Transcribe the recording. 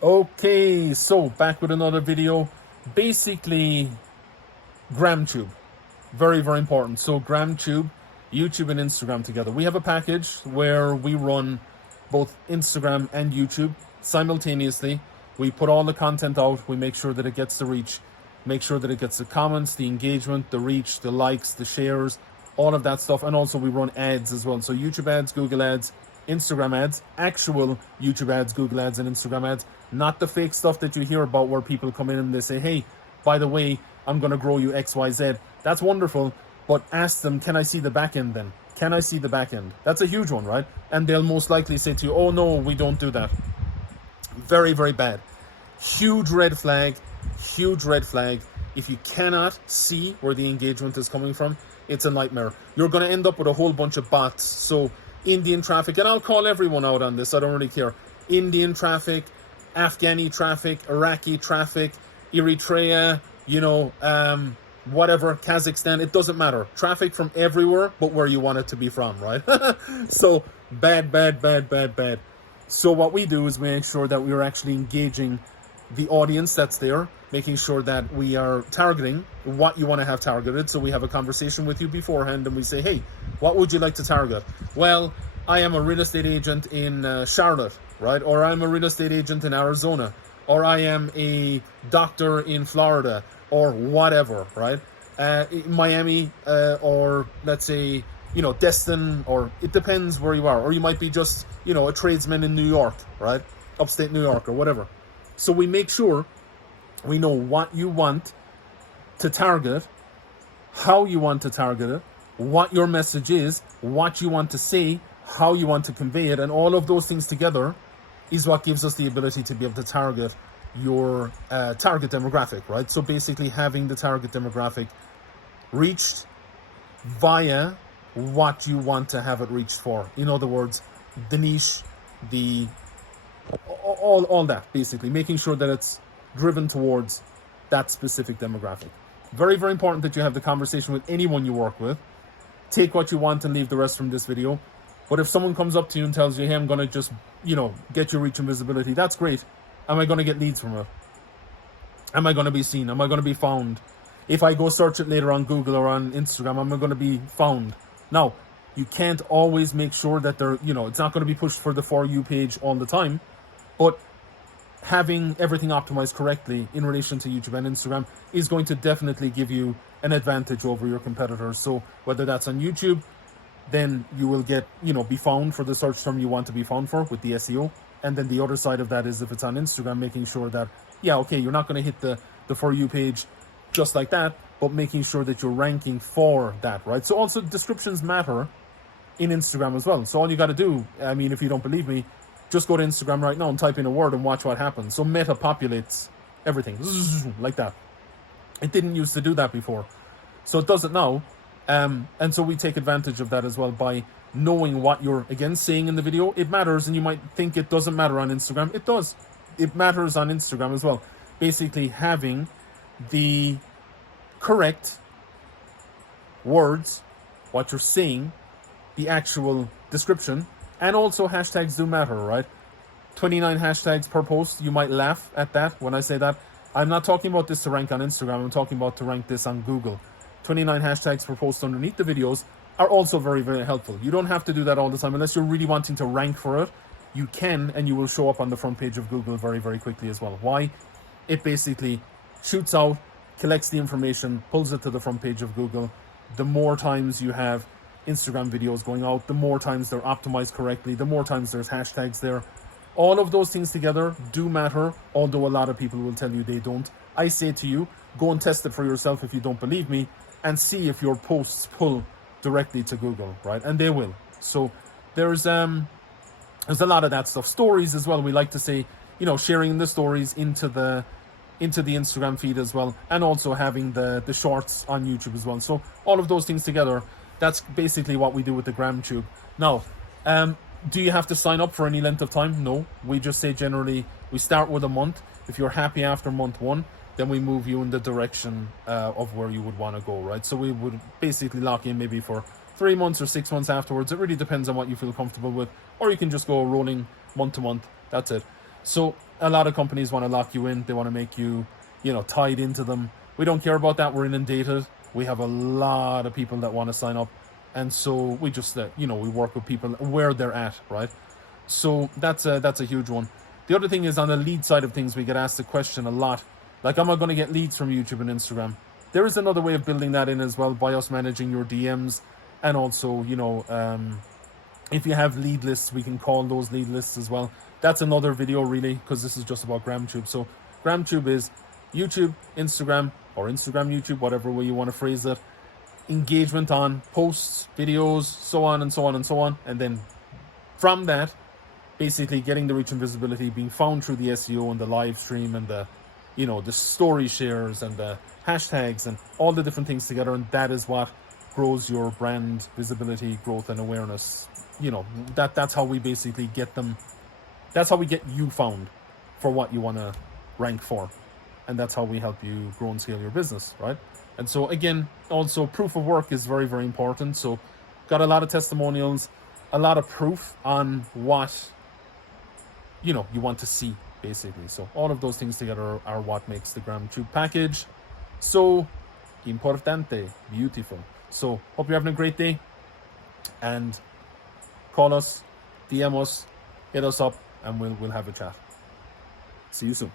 Okay, so back with another video. Basically, GramTube. Very, very important. So GramTube, YouTube and Instagram together. We have a package where we run both Instagram and YouTube simultaneously. We put all the content out. We make sure that it gets the reach. Make sure that it gets the comments, the engagement, the reach, the likes, the shares, all of that stuff. And also we run ads as well. So YouTube ads, Google ads, Instagram ads, actual YouTube ads, Google ads, and Instagram ads, not the fake stuff that you hear about where people come in and they say, hey, by the way, I'm going to grow you XYZ. That's wonderful, but ask them, can I see the back end then? Can I see the back end? That's a huge one, right? And they'll most likely say to you, oh no, we don't do that. Very, very bad. Huge red flag, huge red flag. If you cannot see where the engagement is coming from, it's a nightmare. You're going to end up with a whole bunch of bots. So Indian traffic, and I'll call everyone out on this, I don't really care. Indian traffic, Afghani traffic, Iraqi traffic, Eritrea, whatever, Kazakhstan, it doesn't matter. Traffic from everywhere but where you want it to be from, right? So bad, bad, bad, bad, bad. So what we do is make sure that we're actually engaging the audience that's there, making sure that we are targeting what you want to have targeted. So we have a conversation with you beforehand and we say, hey, what would you like to target? Well, I am a real estate agent in Charlotte, right? Or I'm a real estate agent in Arizona, or I am a doctor in Florida, or whatever, right? Miami, or let's say, Destin, or it depends where you are. Or you might be just, a tradesman in New York, right? Upstate New York or whatever. So we make sure we know what you want to target, how you want to target it, what your message is, what you want to say, how you want to convey it, and all of those things together is what gives us the ability to be able to target your target demographic, right? So basically having the target demographic reached via what you want to have it reached for. In other words, the niche, all that, basically making sure that it's driven towards that specific demographic. Very, very important that you have the conversation with anyone you work with. Take what you want and leave the rest from this video. But if someone comes up to you and tells you, hey, I'm going to just, get your reach and visibility, that's great. Am I going to get leads from it? Am I going to be seen? Am I going to be found? If I go search it later on Google or on Instagram, am I going to be found? Now, you can't always make sure that they're, it's not going to be pushed for the For You page all the time. But having everything optimized correctly in relation to YouTube and Instagram is going to definitely give you an advantage over your competitors. So whether that's on YouTube, then you will get, be found for the search term you want to be found for with the SEO. And then the other side of that is if it's on Instagram, making sure that, you're not going to hit the For You page just like that, but making sure that you're ranking for that, right? So also descriptions matter in Instagram as well. So all you got to do, if you don't believe me, just go to Instagram right now and type in a word and watch what happens. So Meta populates everything like that. It didn't used to do that before. So it does it now. And so we take advantage of that as well by knowing what you're, again, saying in the video. It matters, and you might think it doesn't matter on Instagram. It does. It matters on Instagram as well. Basically having the correct words, what you're saying, the actual description, and also hashtags do matter, right? 29 hashtags per post. You might laugh at that when I say that. I'm not talking about this to rank on Instagram. I'm talking about to rank this on Google. 29 hashtags per post underneath the videos are also very, very helpful. You don't have to do that all the time. Unless you're really wanting to rank for it, you can, and you will show up on the front page of Google very, very quickly as well. Why? It basically shoots out, collects the information, pulls it to the front page of Google. The more times you have Instagram videos going out, the more times they're optimized correctly, the more times there's hashtags there. All of those things together do matter, although a lot of people will tell you they don't. I say to you, go and test it for yourself if you don't believe me, and see if your posts pull directly to Google, right? And they will. So there's a lot of that stuff. Stories as well. We like to say, sharing the stories into the Instagram feed as well, and also having the shorts on YouTube as well. So all of those things together, that's basically what we do with the GramTube. Now, do you have to sign up for any length of time? No. We just say generally we start with a month. If you're happy after month 1, then we move you in the direction of where you would want to go, right? So we would basically lock in maybe for 3 months or 6 months afterwards. It really depends on what you feel comfortable with. Or you can just go rolling month to month. That's it. So a lot of companies want to lock you in. They want to make you, tied into them. We don't care about that. We're inundated. We have a lot of people that want to sign up. And so we just, we work with people where they're at, right? So that's a huge one. The other thing is, on the lead side of things, we get asked the question a lot, like, am I going to get leads from YouTube and Instagram? There is another way of building that in as well, by us managing your DMs. And also, if you have lead lists, we can call those lead lists as well. That's another video, really, because this is just about GramTube. So GramTube is YouTube, Instagram, or Instagram, YouTube, whatever way you want to phrase it. Engagement on posts, videos, so on and so on and so on. And then from that, basically getting the reach and visibility, being found through the SEO and the live stream and the story shares and the hashtags and all the different things together. And that is what grows your brand visibility, growth, and awareness. That's how we basically get them. That's how we get you found for what you want to rank for. And that's how we help you grow and scale your business, right? And so again, also proof of work is very, very important. So got a lot of testimonials, a lot of proof on what, you want to see, basically. So all of those things together are what makes the GramTube package so importante, beautiful. So hope you're having a great day, and call us, DM us, hit us up, and we'll have a chat. See you soon.